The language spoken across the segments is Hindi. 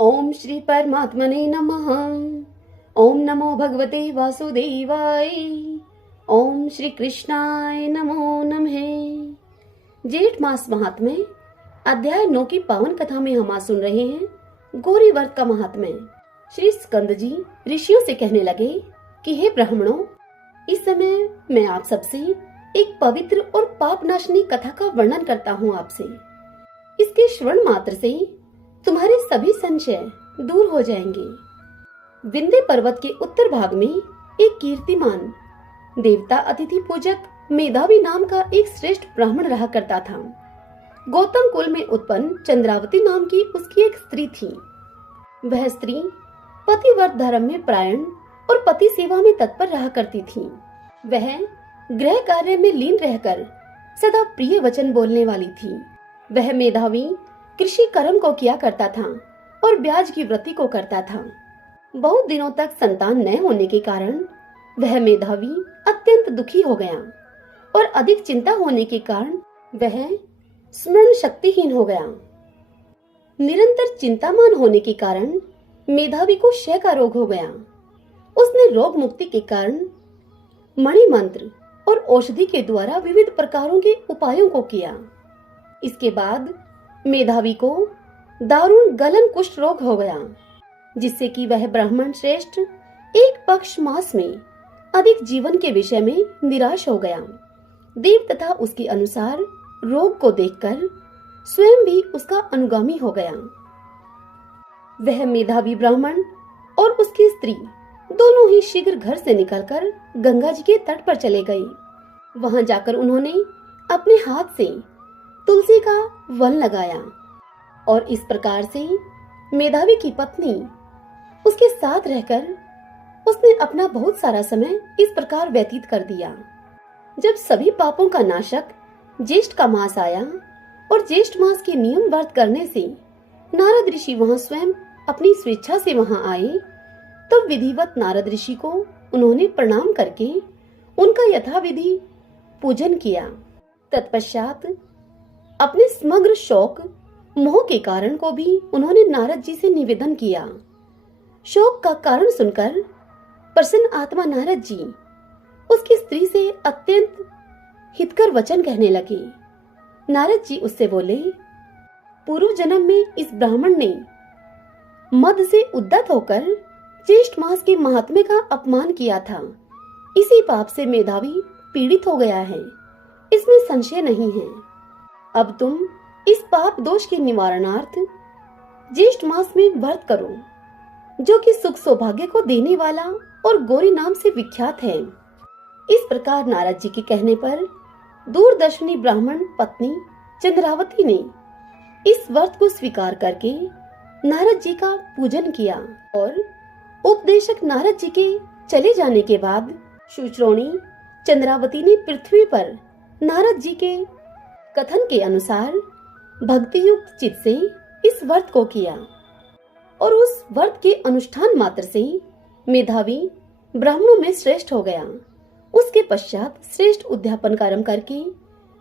ओम श्री परमात्मने नमः। ओम नमो भगवते वासुदेवाय। ओम श्री कृष्णाय नमो नमः। जेठ मास महात्म्य अध्याय 9 की पावन कथा में हम आज सुन रहे हैं गौरी व्रत का महात्म्य। श्री स्कंद जी ऋषियों से कहने लगे कि हे ब्राह्मणों, इस समय मैं आप सबसे एक पवित्र और पाप नाशनी कथा का वर्णन करता हूँ आपसे। इसके श्रवण मात्र से तुम्हारे सभी संशय दूर हो जाएंगे। विंध्य पर्वत के उत्तर भाग में एक कीर्तिमान देवता अतिथि पूजक मेधावी नाम का एक श्रेष्ठ ब्राह्मण रहा करता था। गौतम कुल में उत्पन्न चंद्रावती नाम की उसकी एक स्त्री थी। वह स्त्री पतिव्रत धर्म में प्रायण और पति सेवा में तत्पर रहा करती थी। वह गृह कार्य में लीन रहकर सदा प्रिय वचन बोलने वाली थी। वह मेधावी कृषि कर्म को किया करता था और ब्याज की वृत्ति को करता था। बहुत दिनों तक संतान न होने के कारण वह मेधावी अत्यंत दुखी हो गया और अधिक चिंता होने के कारण वह स्मरण शक्तिहीन हो गया। निरंतर चिंतामान होने के कारण मेधावी को क्षय का रोग हो गया। उसने रोग मुक्ति के कारण मणि मंत्र और औषधि के द्वारा विविध प्रकारों के उपायों को किया। इसके बाद मेधावी को दारुण गलन कुष्ठ रोग हो गया, जिससे कि वह ब्राह्मण श्रेष्ठ एक पक्ष मास में अधिक जीवन के विषय में निराश हो गया। देव तथा उसके अनुसार रोग को देखकर स्वयं भी उसका अनुगामी हो गया। वह मेधावी ब्राह्मण और उसकी स्त्री दोनों ही शीघ्र घर से निकलकर गंगा जी के तट पर चले गए। वहां जाकर उन्होंने अपने हाथ से तुलसी का वन लगाया और इस प्रकार से मेधावी की पत्नी उसके साथ रहकर उसने अपना बहुत सारा समय इस प्रकार व्यतीत कर दिया। जब सभी पापों का नाशक ज्येष्ठ का मास आया और ज्येष्ठ मास के नियम व्रत करने से नारद ऋषि वहां स्वयं अपनी स्वेच्छा से वहां आए, तब विधिवत नारद ऋषि को उन्होंने प्रणाम करके उनका यथाविधि पूजन किया। तत्पश्चात अपने समग्र शोक मोह के कारण को भी उन्होंने नारद जी से निवेदन किया। शोक का कारण सुनकर प्रसन्न आत्मा नारद जी उसकी स्त्री से अत्यंत हितकर वचन कहने लगे। नारद जी उससे बोले, पूर्व जन्म में इस ब्राह्मण ने मद से उद्यत होकर ज्येष्ठ मास के महात्म्य का अपमान किया था। इसी पाप से मेधावी पीड़ित हो गया है, इसमें संशय नहीं है। अब तुम इस पाप दोष के निवारणार्थ ज्येष्ठ मास में व्रत करो, जो कि सुख सौभाग्य को देने वाला और गौरी नाम से विख्यात है। इस प्रकार नारद जी के कहने पर दूरदर्शनी ब्राह्मण पत्नी चंद्रावती ने इस व्रत को स्वीकार करके नारद जी का पूजन किया और उपदेशक नारद जी के चले जाने के बाद सुश्रोणी चंद्रावती ने पृथ्वी पर नारद जी के कथन के अनुसार भक्ति युक्त चित्त से इस व्रत को किया और उस व्रत के अनुष्ठान मात्र से मेधावी ब्राह्मणों में श्रेष्ठ हो गया। उसके पश्चात श्रेष्ठ उद्यापन कर्म करके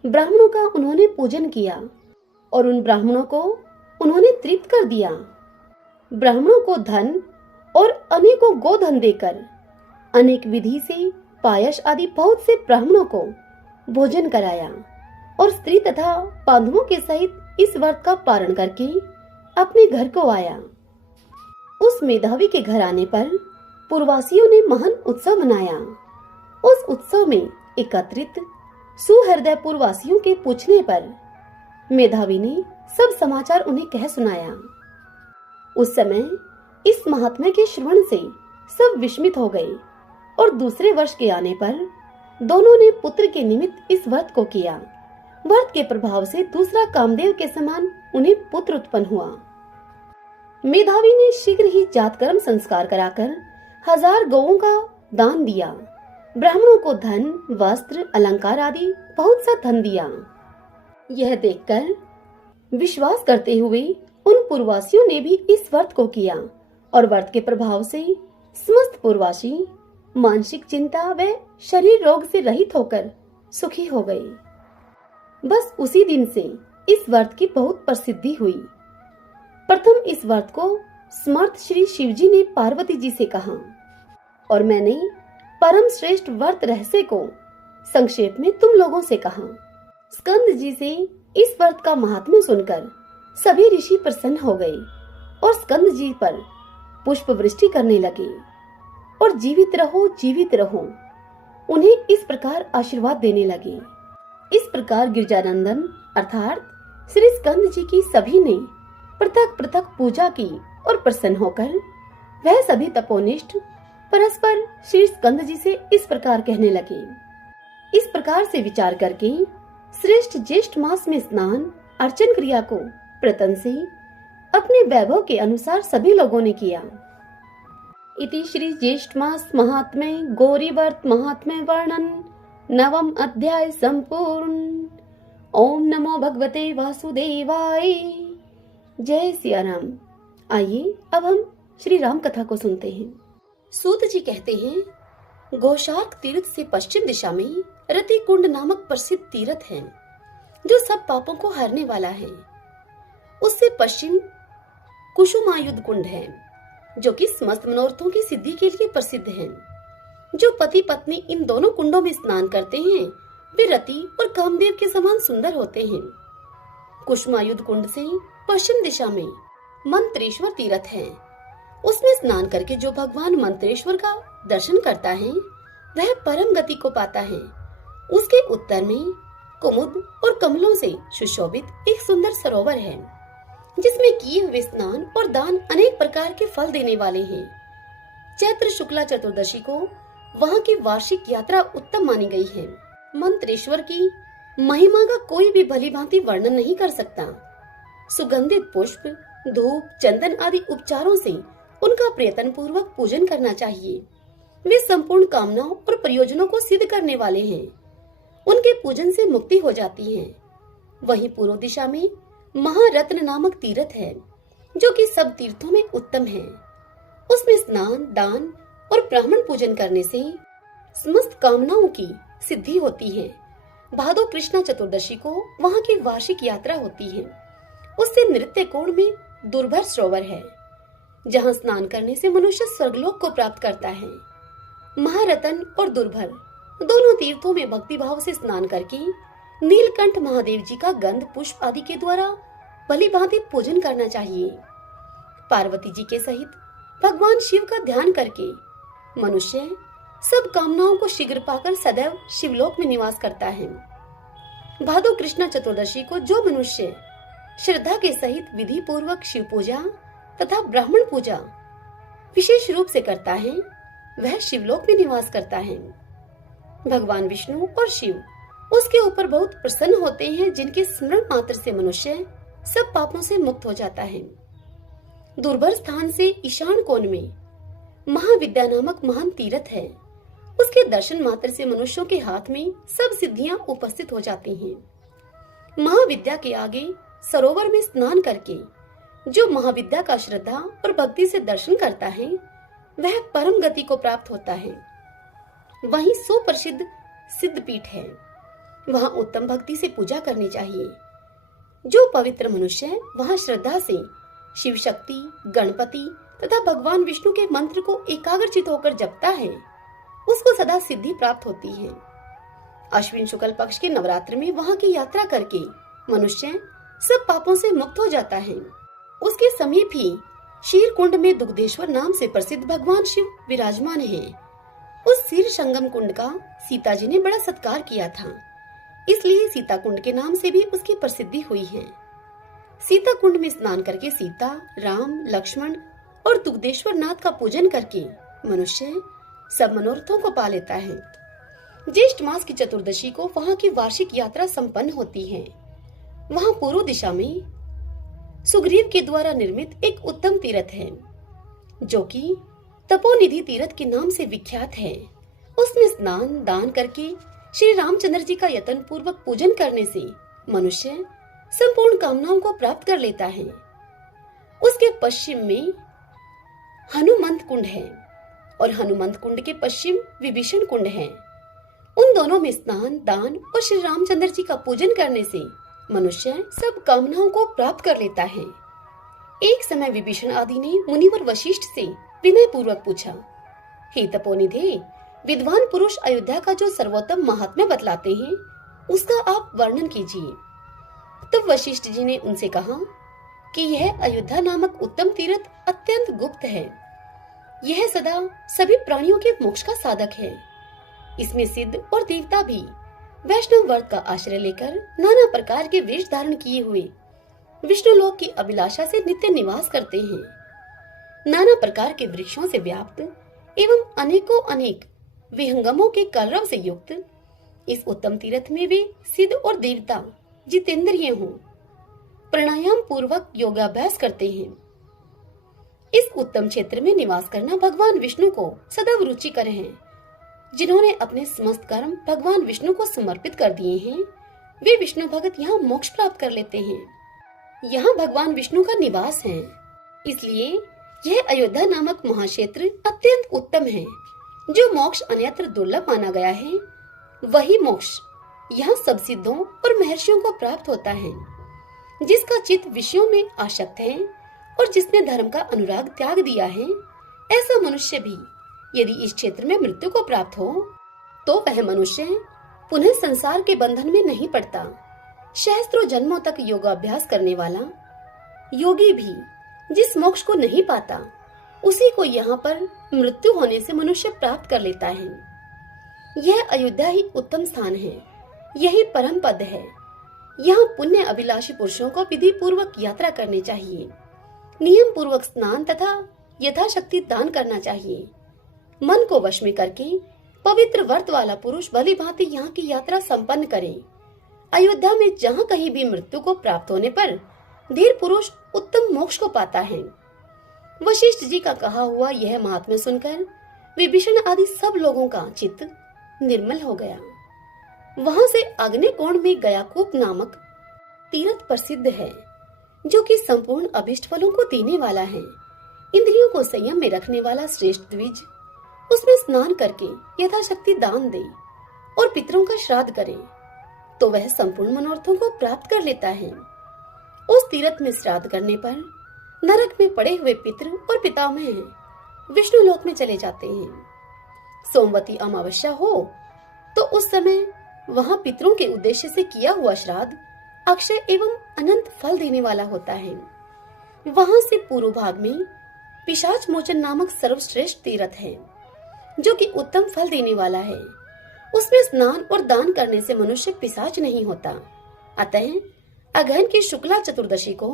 ब्राह्मणों का उन्होंने पूजन किया और उन ब्राह्मणों को उन्होंने तृप्त कर दिया। ब्राह्मणों को धन और अनेकों गोधन देकर अनेक विधि से पायस आदि बहुत से ब्राह्मणों को भोजन कराया और स्त्री तथा बांधवों के सहित इस व्रत का पारण करके अपने घर को आया। उस मेधावी के घर आने पर पूर्ववासियों ने महान उत्सव मनाया। उस उत्सव में एकत्रित सुहृदय पूर्ववासियों के पूछने पर मेधावी ने सब समाचार उन्हें कह सुनाया। उस समय इस महात्म्य के श्रवण से सब विस्मित हो गए और दूसरे वर्ष के आने पर दोनों ने पुत्र के निमित्त इस व्रत को किया। व्रत के प्रभाव से दूसरा कामदेव के समान उन्हें पुत्र उत्पन्न हुआ। मेधावी ने शीघ्र ही जातकर्म संस्कार कराकर 1000 गौओं का दान दिया। ब्राह्मणों को धन, वस्त्र, अलंकार आदि बहुत सा धन दिया। यह देखकर विश्वास करते हुए उन पूर्ववासियों ने भी इस व्रत को किया और व्रत के प्रभाव से समस्त पूर्ववासी मानसिक चिंता व शरीर रोग से रहित होकर सुखी हो गए। बस उसी दिन से इस व्रत की बहुत प्रसिद्धि हुई। प्रथम इस व्रत को समर्थ श्री शिवजी ने पार्वती जी से कहा और मैंने परम श्रेष्ठ व्रत रहस्य को संक्षेप में तुम लोगों से कहा। स्कंद जी से इस व्रत का महात्म्य सुनकर सभी ऋषि प्रसन्न हो गए और स्कंद जी पर पुष्प वृष्टि करने लगे और जीवित रहो उन्हें इस प्रकार आशीर्वाद देने लगे। इस प्रकार गिरजानंदन अर्थात श्री स्कंद जी की सभी ने पृथक पृथक पूजा की और प्रसन्न होकर वह सभी तपोनिष्ठ परस्पर श्री स्कंद जी से इस प्रकार कहने लगे। इस प्रकार से विचार करके श्रेष्ठ ज्येष्ठ मास में स्नान अर्चन क्रिया को प्रतन से अपने वैभव के अनुसार सभी लोगों ने किया। इति श्री ज्येष्ठ मास महात्म्य गौरी व्रत महात्म्य वर्णन नवम अध्याय संपूर्ण। ओम नमो भगवते वासुदेवाय। जय सिया राम। आइए अब हम श्री राम कथा को सुनते हैं। सूत जी कहते हैं, गोशार्क तीर्थ से पश्चिम दिशा में रति कुंड नामक प्रसिद्ध तीर्थ है जो सब पापों को हरने वाला है। उससे पश्चिम कुसुमायुध कुंड है जो कि समस्त मनोरथों की सिद्धि के लिए प्रसिद्ध है। जो पति पत्नी इन दोनों कुंडों में स्नान करते हैं वे रति और कामदेव के समान सुंदर होते हैं। कुसुमायुध कुंड से पश्चिम दिशा में मंत्रेश्वर तीर्थ है। उसमें स्नान करके जो भगवान मंत्रेश्वर का दर्शन करता है वह परम गति को पाता है। उसके उत्तर में कुमुद और कमलों से सुशोभित एक सुंदर सरोवर है जिसमें किए हुए स्नान और दान अनेक प्रकार के फल देने वाले हैं। चैत्र शुक्ला चतुर्दशी को वहाँ की वार्षिक यात्रा उत्तम मानी गई है। मंत्रेश्वर की महिमा का कोई भी भली भांति वर्णन नहीं कर सकता। सुगंधित पुष्प धूप चंदन आदि उपचारों से उनका प्रयत्न पूर्वक पूजन करना चाहिए। वे संपूर्ण कामनाओं और प्रयोजनों को सिद्ध करने वाले हैं। उनके पूजन से मुक्ति हो जाती है। वहीं पूर्व दिशा में महारत्न नामक तीर्थ है जो कि सब तीर्थों में उत्तम है। उसमें स्नान दान और ब्राह्मण पूजन करने से समस्त कामनाओं की सिद्धि होती है। भादो कृष्णा चतुर्दशी को वहाँ की वार्षिक यात्रा होती है। उससे नृत्य कोण में दुर्भर सरोवर है जहाँ स्नान करने से मनुष्य स्वर्गलोक को प्राप्त करता है। महारतन और दुर्भर दोनों तीर्थों में भक्ति भाव से स्नान करके नीलकंठ महादेव जी का गंध पुष्प आदि के द्वारा भली भांति पूजन करना चाहिए। पार्वती जी के सहित भगवान शिव का ध्यान करके मनुष्य सब कामनाओं को शीघ्र पाकर सदैव शिवलोक में निवास करता है। भादो कृष्णा चतुर्दशी को जो मनुष्य श्रद्धा के सहित विधि पूर्वक शिव पूजा तथा ब्राह्मण पूजा विशेष रूप से करता है वह शिवलोक में निवास करता है। भगवान विष्णु और शिव उसके ऊपर बहुत प्रसन्न होते हैं जिनके स्मरण मात्र से मनुष्य सब पापों से मुक्त हो जाता है। दुर्भर स्थान से ईशान कोण में महाविद्या नामक महान तीर्थ है। उसके दर्शन मात्र से मनुष्यों के हाथ में सब सिद्धियां उपस्थित हो जाती हैं। महाविद्या के आगे सरोवर में स्नान करके जो महाविद्या का श्रद्धा और भक्ति से दर्शन करता है वह परम गति को प्राप्त होता है। वहीं सुप्रसिद्ध सिद्ध पीठ है, वहाँ उत्तम भक्ति से पूजा करनी चाहिए। जो पवित्र मनुष्य वहाँ श्रद्धा से शिव शक्ति गणपति तथा भगवान विष्णु के मंत्र को एकाग्रचित होकर जपता है उसको सदा सिद्धि प्राप्त होती है। अश्विन शुक्ल पक्ष के नवरात्र में वहाँ की यात्रा करके मनुष्य सब पापों से मुक्त हो जाता है। उसके समीप ही शीर कुंड में दुग्धेश्वर नाम से प्रसिद्ध भगवान शिव विराजमान हैं। उस शीर संगम कुंड का सीता जी ने बड़ा सत्कार किया था, इसलिए सीता कुंड के नाम से भी उसकी प्रसिद्धि हुई है। सीता कुंड में स्नान करके सीता राम लक्ष्मण और दुग्धेश्वर नाथ का पूजन करके मनुष्य सब मनोरथों को पा लेता है। ज्येष्ठ मास की चतुर्दशी को वहाँ की वार्षिक यात्रा संपन्न होती है। वहाँ पूर्व दिशा में सुग्रीव के द्वारा निर्मित एक उत्तम तीर्थ है जो कि तपोनिधि तीर्थ के नाम से विख्यात है। उसमें स्नान दान करके श्री रामचंद्र जी का यत्न पूर्वक पूजन करने से मनुष्य संपूर्ण कामनाओं को प्राप्त कर लेता है। उसके पश्चिम में हनुमंत कुंड है और हनुमंत कुंड के पश्चिम विभीषण कुंड है। उन दोनों में स्नान दान और श्री रामचंद्र जी का पूजन करने से मनुष्य सब कामनाओं को प्राप्त कर लेता है। एक समय विभीषण आदि ने मुनिवर वशिष्ठ से विनय पूर्वक पूछा, हे तपोनिधे, विद्वान पुरुष अयोध्या का जो सर्वोत्तम महात्म्य बतलाते हैं, उसका आप वर्णन कीजिए। तब वशिष्ठ जी ने उनसे कहा कि यह अयोध्या नामक उत्तम तीर्थ अत्यंत गुप्त है। यह सदा सभी प्राणियों के मोक्ष का साधक है। इसमें सिद्ध और देवता भी वैष्णव वर्ग का आश्रय लेकर नाना प्रकार के वेश धारण किए हुए विष्णु लोक की अभिलाषा से नित्य निवास करते हैं। नाना प्रकार के वृक्षों से व्याप्त एवं अनेकों अनेक विहंगमों के कलरव से युक्त इस उत्तम तीर्थ में वे सिद्ध और देवता जितेंद्रिय हों, प्राणायाम पूर्वक योगाभ्यास करते हैं। इस उत्तम क्षेत्र में निवास करना भगवान विष्णु को सदैव रुचिकर है। जिन्होंने अपने समस्त कर्म भगवान विष्णु को समर्पित कर दिए हैं, वे विष्णु भगत यहाँ मोक्ष प्राप्त कर लेते हैं। यहाँ भगवान विष्णु का निवास है, इसलिए यह अयोध्या नामक महाक्षेत्र अत्यंत उत्तम है। जो मोक्ष अन्यत्र दुर्लभ माना गया है, वही मोक्ष यहाँ सब सिद्धों और महर्षियों को प्राप्त होता है। जिसका चित्त विषयों में आसक्त है और जिसने धर्म का अनुराग त्याग दिया है, ऐसा मनुष्य भी यदि इस क्षेत्र में मृत्यु को प्राप्त हो, तो वह मनुष्य पुनः संसार के बंधन में नहीं पड़ता। सहस्त्रों जन्मों तक योगाभ्यास करने वाला योगी भी जिस मोक्ष को नहीं पाता, उसी को यहाँ पर मृत्यु होने से मनुष्य प्राप्त कर लेता है। यह अयोध्या ही उत्तम स्थान है, यही परम पद है। यहाँ पुण्य अभिलाषी पुरुषों को विधि पूर्वक यात्रा करनी चाहिए, नियम पूर्वक स्नान तथा यथाशक्ति दान करना चाहिए। मन को वश में करके पवित्र व्रत वाला पुरुष भली भांति यहाँ की यात्रा संपन्न करे। अयोध्या में जहाँ कहीं भी मृत्यु को प्राप्त होने पर धीर पुरुष उत्तम मोक्ष को पाता है। वशिष्ठ जी का कहा हुआ यह महात्म्य सुनकर विभीषण आदि सब लोगों का चित्त निर्मल हो गया। वहां से आग्नेय कोण में गयाकूप नामक तीर्थ प्रसिद्ध है, जो कि संपूर्ण अभिष्ट फलों को देने वाला है। इंद्रियों को संयम में रखने वाला श्रेष्ठ द्विज उसमें स्नान करके यथाशक्ति दान दे और पितरों का श्राद्ध करे, तो वह संपूर्ण मनोरथों को प्राप्त कर लेता है। उस तीर्थ में श्राद्ध करने पर नरक में पड़े हुए पितृ और पितामह विष्णु लोक में चले जाते हैं। सोमवती अमावस्या हो तो उस समय वहां पितरों के उद्देश्य से किया हुआ श्राद्ध अक्षय एवं अनंत फल देने वाला होता है। वहां से पूर्व भाग में पिशाच मोचन नामक सर्वश्रेष्ठ तीर्थ है, जो कि उत्तम फल देने वाला है। उसमें स्नान और दान करने से मनुष्य पिशाच नहीं होता। अतः अगहन की शुक्ला चतुर्दशी को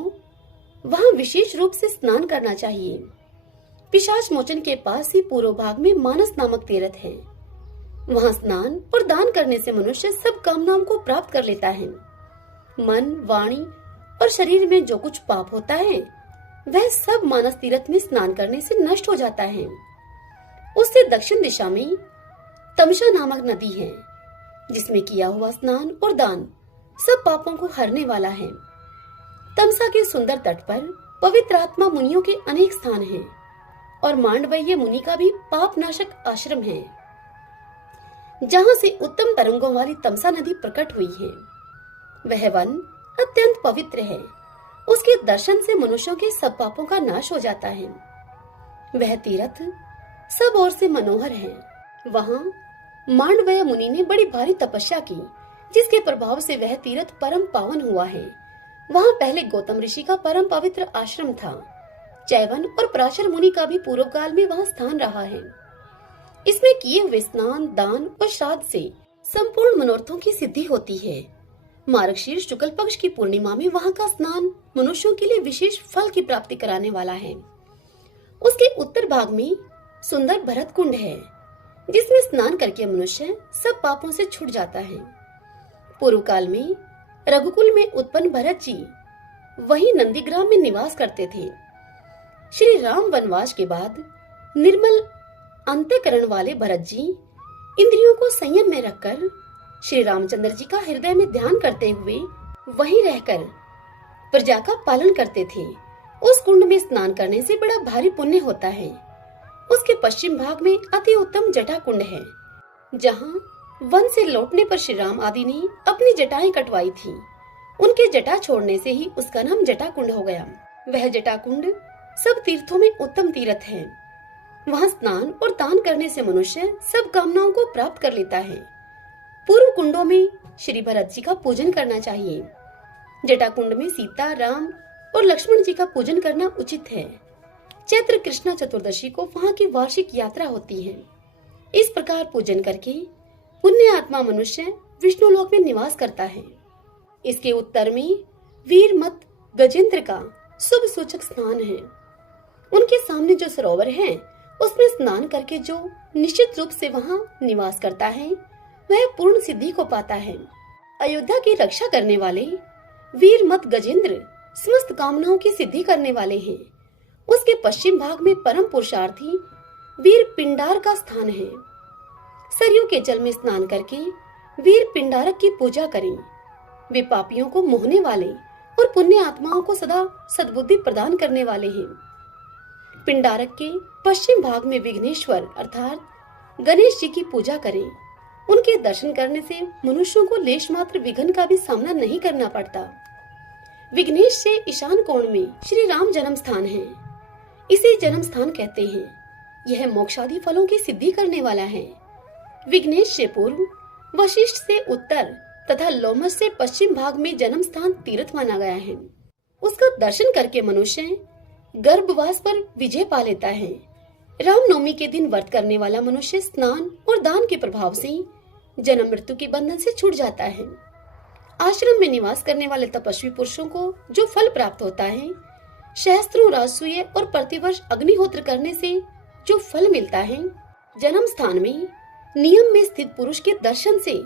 वहां विशेष रूप से स्नान करना चाहिए। पिशाच मोचन के पास ही पूर्व भाग में मानस नामक तीर्थ है। वहां स्नान और दान करने से मनुष्य सब कामनाओं को प्राप्त कर लेता है। मन, वाणी और शरीर में जो कुछ पाप होता है, वह सब मानस तीर्थ में स्नान करने से नष्ट हो जाता है। उससे दक्षिण दिशा में तमसा नामक नदी है, जिसमें किया हुआ स्नान और दान सब पापों को हरने वाला है। तमसा के सुंदर तट पर पवित्र आत्मा मुनियों के अनेक स्थान हैं और मांडव्य मुनि का भी पाप नाशक आश्रम है, जहाँ से उत्तम तरंगों वाली तमसा नदी प्रकट हुई है। वह वन अत्यंत पवित्र है। उसके दर्शन से मनुष्यों के सब पापों का नाश हो जाता है। वह तीर्थ सब ओर से मनोहर है। वहाँ मांडव्य मुनि ने बड़ी भारी तपस्या की, जिसके प्रभाव से वह तीर्थ परम पावन हुआ है। वहाँ पहले गौतम ऋषि का परम पवित्र आश्रम था। चैवन और पराशर मुनि का भी पूर्व काल में वहाँ स्थान रहा है। इसमें किए हुए स्नान, दान और श्राद्ध से संपूर्ण मनोरथों की सिद्धि होती है। मार्गशीर्ष शुक्ल पक्ष की पूर्णिमा में वहाँ का स्नान मनुष्यों के लिए विशेष फल की प्राप्ति कराने वाला है। उसके उत्तर भाग में सुंदर भरत कुंड है, जिसमें स्नान करके मनुष्य सब पापों से छूट जाता है। पूर्व काल में रघुकुल में उत्पन्न भरत जी वही नंदीग्राम में निवास करते थे। श्री राम वनवास के बाद निर्मल अंतःकरण वाले भरत जी इंद्रियों को संयम में रखकर श्री रामचंद्र जी का हृदय में ध्यान करते हुए वहीं रहकर प्रजा का पालन करते थे। उस कुंड में स्नान करने से बड़ा भारी पुण्य होता है। उसके पश्चिम भाग में अति उत्तम जटा कुंड है, जहाँ वन से लौटने पर श्री राम आदि ने अपनी जटाएं कटवाई थी। उनके जटा छोड़ने से ही उसका नाम जटा कुंड हो गया। वह जटाकुंड सब तीर्थों में उत्तम तीर्थ है। वहां स्नान और दान करने से मनुष्य सब कामनाओं को प्राप्त कर लेता है। पूर्व कुंडों में श्री भरत जी का पूजन करना चाहिए। जटाकुंड में सीता, राम और लक्ष्मण जी का पूजन करना उचित है। चैत्र कृष्णा चतुर्दशी को वहां की वार्षिक यात्रा होती है। इस प्रकार पूजन करके पुण्य आत्मा मनुष्य विष्णु लोक में निवास करता है। इसके उत्तर में वीरमत गजेंद्र का शुभ सूचक स्नान है। उनके सामने जो सरोवर है उसमें स्नान करके जो निश्चित रूप से वहां निवास करता है वह पूर्ण सिद्धि को पाता है। अयोध्या की रक्षा करने वाले वीरमत गजेंद्र समस्त कामनाओं की सिद्धि करने वाले हैं। उसके पश्चिम भाग में परम पुरुषार्थी वीर पिंडार का स्थान है। सरयू के जल में स्नान करके वीर पिंडारक की पूजा करें। वे पापियों को मोहने वाले और पुण्य आत्माओं को सदा सद्बुद्धि प्रदान करने वाले हैं। पिंडारक के पश्चिम भाग में विघ्नेश्वर अर्थात गणेश जी की पूजा करें। उनके दर्शन करने से मनुष्यों को लेश मात्र विघ्न का भी सामना नहीं करना पड़ता। विघ्नेश से ईशान कोण में श्री राम जन्म स्थान है। इसे जन्म स्थान कहते हैं। यह मोक्षादि फलों की सिद्धि करने वाला है। विघ्नेश से पूर्व वशिष्ठ से उत्तर तथा लोमस से पश्चिम भाग में जन्म स्थान तीर्थ माना गया है। उसका दर्शन करके मनुष्य गर्भवास पर विजय पा लेता है। रामनवमी के दिन व्रत करने वाला मनुष्य स्नान और दान के प्रभाव से जन्म मृत्यु के बंधन से छूट जाता है। आश्रम में निवास करने वाले तपस्वी पुरुषों को जो फल प्राप्त होता है, सहस्त्रों राजसूय और प्रतिवर्ष अग्निहोत्र करने से जो फल मिलता है, जन्म स्थान में नियम में स्थित पुरुष के दर्शन से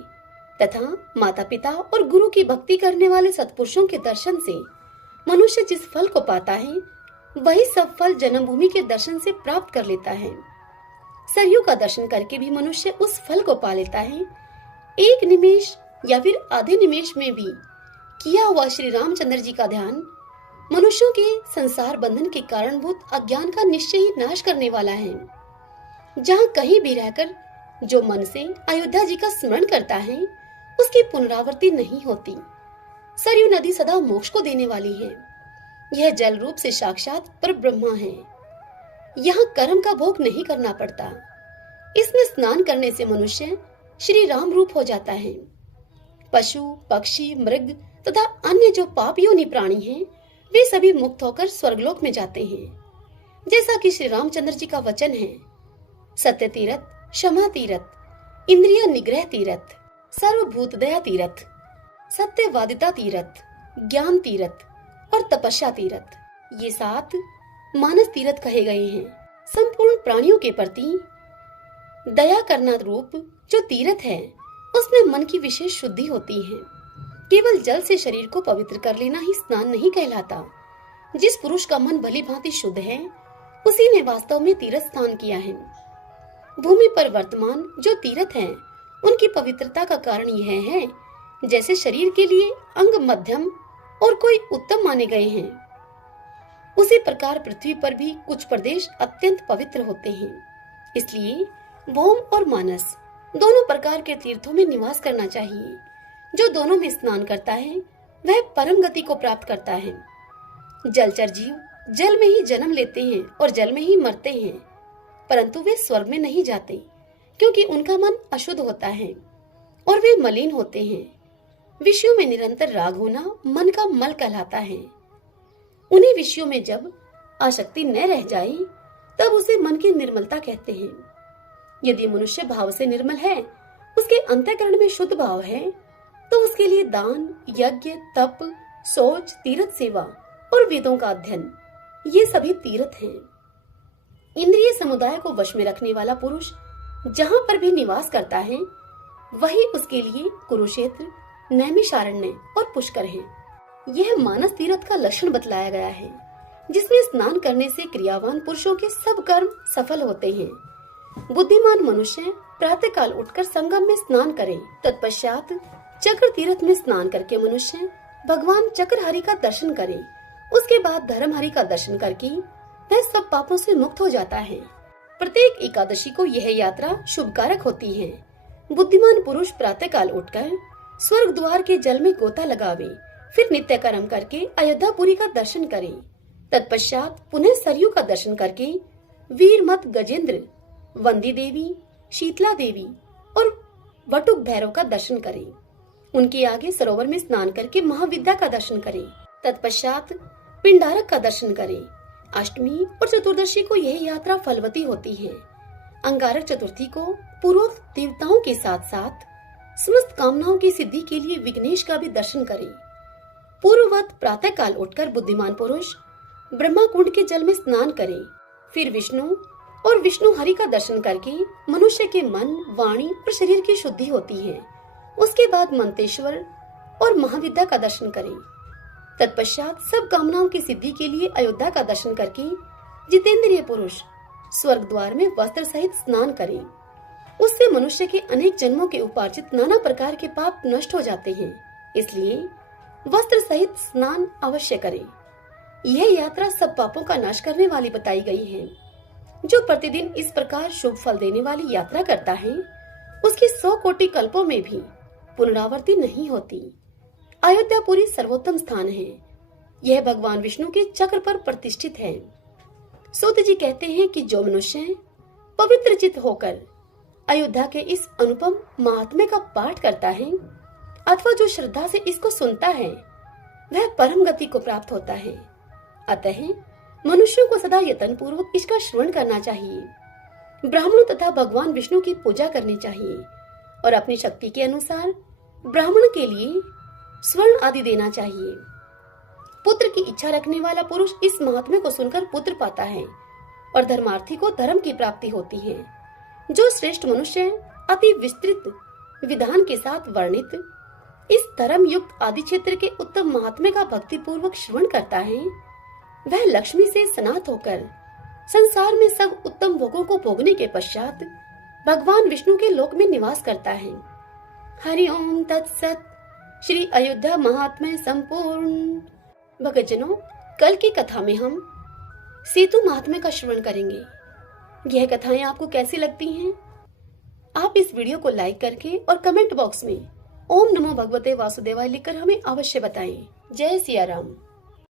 तथा माता पिता और गुरु की भक्ति करने वाले सत्पुरुषों के दर्शन से मनुष्य जिस फल को पाता है वही सब फल जन्मभूमि के दर्शन से प्राप्त कर लेता है। सरयू का दर्शन करके भी मनुष्य उस फल को पा लेता है। एक निमेष या फिर आधे निमेष में भी किया हुआ श्री रामचंद्र जी का ध्यान मनुष्यों के संसार बंधन के कारणभूत अज्ञान का निश्चय ही नाश करने वाला है। जहाँ कहीं भी रहकर जो मन से अयोध्या जी का स्मरण करता है उसकी पुनरावृत्ति नहीं होती। सरयू नदी सदा मोक्ष को देने वाली है। यह जल रूप से साक्षात पर ब्रह्मा है। यहाँ कर्म का भोग नहीं करना पड़ता। इसमें स्नान करने से मनुष्य श्री राम रूप हो जाता है। पशु, पक्षी, मृग तथा अन्य जो पाप योनि प्राणी हैं, वे सभी मुक्त होकर स्वर्गलोक में जाते हैं। जैसा कि श्री रामचंद्र जी का वचन है, सत्य तीरथ, क्षमा तीरथ, इंद्रिय निग्रह तीरथ, सर्वभूत दया तीरथ, सत्यवादिता तीरथ, ज्ञान तीरथ और तपस्या तीरथ, ये 7 मानस तीरथ कहे गए हैं। संपूर्ण प्राणियों के प्रति दया करना रूप जो तीरथ है उसमें मन की विशेष शुद्धि होती है। केवल जल से शरीर को पवित्र कर लेना ही स्नान नहीं कहलाता। जिस पुरुष का मन भली भांति शुद्ध है उसी ने वास्तव में तीर्थ स्नान किया है। भूमि पर वर्तमान जो तीर्थ हैं, उनकी पवित्रता का कारण यह है जैसे शरीर के लिए अंग मध्यम और कोई उत्तम माने गए हैं, उसी प्रकार पृथ्वी पर भी कुछ प्रदेश अत्यंत पवित्र होते हैं। इसलिए भौम और मानस दोनों प्रकार के तीर्थों में निवास करना चाहिए। जो दोनों में स्नान करता है वह परम गति को प्राप्त करता है। जलचर जीव जल में ही जन्म लेते हैं और जल में ही मरते हैं, परंतु वे स्वर्ग में नहीं जाते क्योंकि उनका मन अशुद्ध होता है और वे मलिन होते हैं। विषयों में निरंतर राग होना मन का मल कहलाता है। उन्हीं विषयों में जब आसक्ति न रह जाए तब उसे मन की निर्मलता कहते हैं। यदि मनुष्य भाव से निर्मल है, उसके अंतःकरण में शुद्ध भाव है, तो उसके लिए दान, यज्ञ, तप, शौच, तीर्थ सेवा और वेदों का अध्ययन, ये सभी तीर्थ हैं। इंद्रिय समुदाय को वश में रखने वाला पुरुष जहाँ पर भी निवास करता है वही उसके लिए कुरुक्षेत्र, नैमिषारण्य और पुष्कर है। यह मानस तीर्थ का लक्षण बतलाया गया है, जिसमें स्नान करने से क्रियावान पुरुषों के सब कर्म सफल होते हैं। बुद्धिमान मनुष्य प्रातः काल उठकर संगम में स्नान करे। तत्पश्चात चक्र तीर्थ में स्नान करके मनुष्य भगवान चक्रहरि का दर्शन करे। उसके बाद धर्महरि का दर्शन करके वह सब पापों से मुक्त हो जाता है। प्रत्येक एकादशी को यह यात्रा शुभकारक होती है। बुद्धिमान पुरुष प्रातः काल उठकर स्वर्ग द्वार के जल में गोता लगावे, फिर नित्य कर्म करके अयोध्यापुरी का दर्शन करे। तत्पश्चात पुनः सरयू का दर्शन करके वीरमत गजेंद्र, वंदी देवी, शीतला देवी और वटुक भैरव का दर्शन करें। उनके आगे सरोवर में स्नान करके महाविद्या का दर्शन करें। तत्पश्चात पिंडारक का दर्शन करें। अष्टमी और चतुर्दशी को यह यात्रा फलवती होती है। अंगारक चतुर्थी को पूर्वोक्त देवताओं के साथ साथ समस्त कामनाओं की सिद्धि के लिए विघ्नेश का भी दर्शन करें। पूर्ववत प्रातः काल उठकर बुद्धिमान पुरुष ब्रह्मा कुंड के जल में स्नान करें। फिर विष्णु और विष्णु हरि का दर्शन करके मनुष्य के मन, वाणी और शरीर की शुद्धि होती है। उसके बाद मंतेश्वर और महाविद्या का दर्शन करें। तत्पश्चात सब कामनाओं की सिद्धि के लिए अयोध्या का दर्शन करके जितेंद्रिय पुरुष स्वर्ग द्वार में वस्त्र सहित स्नान करें। उससे मनुष्य के अनेक जन्मों के उपार्जित नाना प्रकार के पाप नष्ट हो जाते हैं, इसलिए वस्त्र सहित स्नान अवश्य करें। यह यात्रा सब पापों का नाश करने वाली बताई गई है। जो प्रतिदिन इस प्रकार शुभ फल देने वाली यात्रा करता है, उसकी 100 कोटि कल्पों में भी पुनरावृत्ति नहीं होती। अयोध्यापुरी सर्वोत्तम स्थान है। यह भगवान विष्णु के चक्र पर प्रतिष्ठित है। सूत जी कहते हैं कि जो मनुष्य पवित्र चित्त होकर अयोध्या के इस अनुपम महात्म्य का पाठ करता है अथवा जो श्रद्धा से इसको सुनता है, वह परम गति को प्राप्त होता है। अतः मनुष्यों को सदा यत्न पूर्वक इसका श्रवण करना चाहिए। ब्राह्मणों तथा भगवान विष्णु की पूजा करनी चाहिए और अपनी शक्ति के अनुसार ब्राह्मण के लिए स्वर्ण आदि देना चाहिए। पुत्र की इच्छा रखने वाला पुरुष इस महात्म्य को सुनकर पुत्र पाता है और धर्मार्थी को धर्म की प्राप्ति होती है। जो श्रेष्ठ मनुष्य अति विस्तृत विधान के साथ वर्णित इस धर्म युक्त आदि क्षेत्र के उत्तम महात्म्य का भक्ति पूर्वक श्रवण करता है, वह लक्ष्मी से स्नात होकर संसार में सब उत्तम भोगों को भोगने के पश्चात भगवान विष्णु के लोक में निवास करता है। हरि ओम तत्सत। श्री अयोध्या महात्म्य संपूर्ण। भक्तजनों, कल की कथा में हम सेतु महात्म्य का श्रवण करेंगे। यह कथाएं आपको कैसी लगती हैं? आप इस वीडियो को लाइक करके और कमेंट बॉक्स में ओम नमो भगवते वासुदेवाय लिखकर हमें अवश्य बताएं। जय सिया राम।